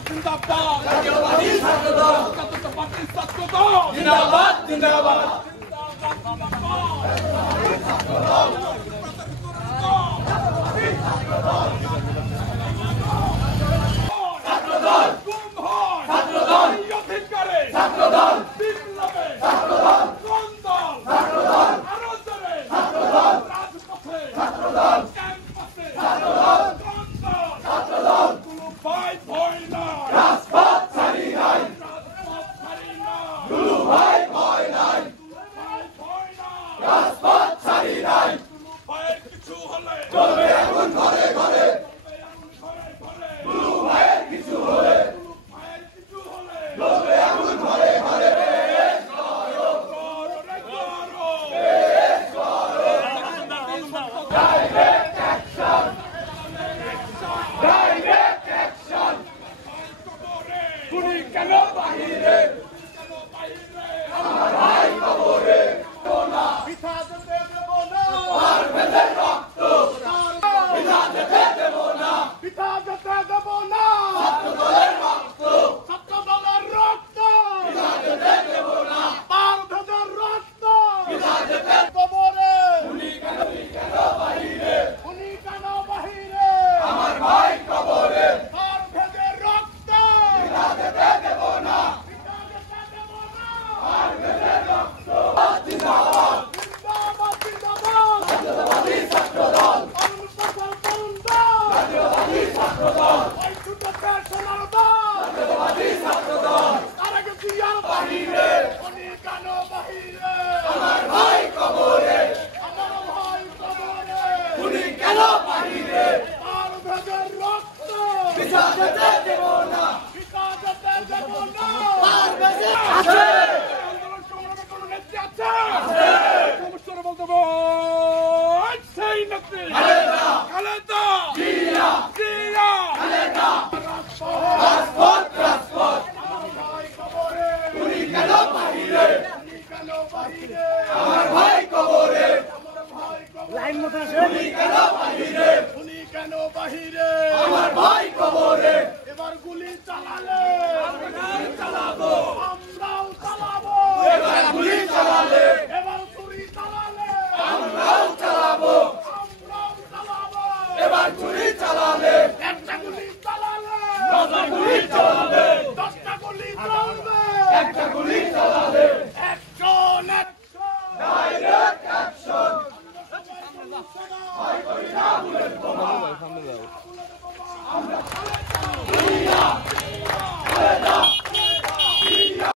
জিন্দাবাদ জিন্দাবাদ জাতীয়বাদী ছাত্রদল জাতীয়তাবাদী ছাত্রদল জিন্দাবাদ জিন্দাবাদ ছাত্রদল ছাত্রদল অধিকারে ছাত্রদল বিপ্লবে ছাত্রদল কোন্দল ছাত্রদল আরো জোরে ছাত্রদল রাজপথে ছাত্রদল ক্যাম্পাসে ছাত্রদল কোন্দল ছাত্রদল কোনো ভয় ভয় নাই রাজপথ ছাড়ি নাই রাজপথ ছাড়ি নাই কোনো ভয় ভয় নাই ভয় ভয় নাই রাজপথ ছাড়ি নাই কোনো ভয়ের কিছু হলে চলবে এখন ঘরে ঘরে চলবে এখন ঘরে ঘরে কোনো ভয়ের কিছু হলে চলবে এখন ঘরে ঘরে ডাইরেক্ট অ্যাকশন ডাইরেক্ট অ্যাকশন গুলি কেন বাহিরে আমার ভাই কবরে পিঠা যেতে দেব না আর ভেদের রক্ত পিঠা যেতে দেব না পিঠা যেতে দেব না ছাত্রদলের রক্ত ছাত্রদলের রক্ত পিঠা যেতে দেব না পার ভেদের রক্ত পিঠা যেতে কবরে গুলি কেন বাহিরে গুলি কেন বাহিরে আমার ভাই কবরে পার ভেদের রক্ত পিঠা যেতে দেব না পিঠা যেতে দেব না পার ভেদের রক্ত জিন্দাবাদ জিন্দাবাদ জিন্দাবাদ জাতীয়তাবাদী ছাত্রদল জাতীয়তাবাদী ছাত্রদল ওই ছুটতে সোনার দল জাতীয়তাবাদী ছাত্রদল তারা কিন্তু ইয়ার বাহিরে উনি কেন বাহিরে আমার ভাই কবরে আমার ভাই কবরে উনি কেন বাহিরে আর ভেদের রক্ত পিছা যেতে দেব না পিছা যেতে দেব না আর ভেদের আছে আন্দোলন সংগ্রামে কোন নেত্রী আছে সমস্যার বলতে বল সেই নেত্রী খালেদা খালেদা জিয়া জিয়া খালেদা রাজপথ রাজপথ আমার ভাই কবরে উনি কেন বাহিরে উনি কেন বাহিরে আমার ভাই কবরে আমার ভাই কবরে লাইন মতো আছে উনি কেন বাহিরে উনি কেন বাহিরে আমার ভাই কবরে এবার গুলি চালালে আমরা চালাবো আমরাও চালাবো এবার গুলি চালালে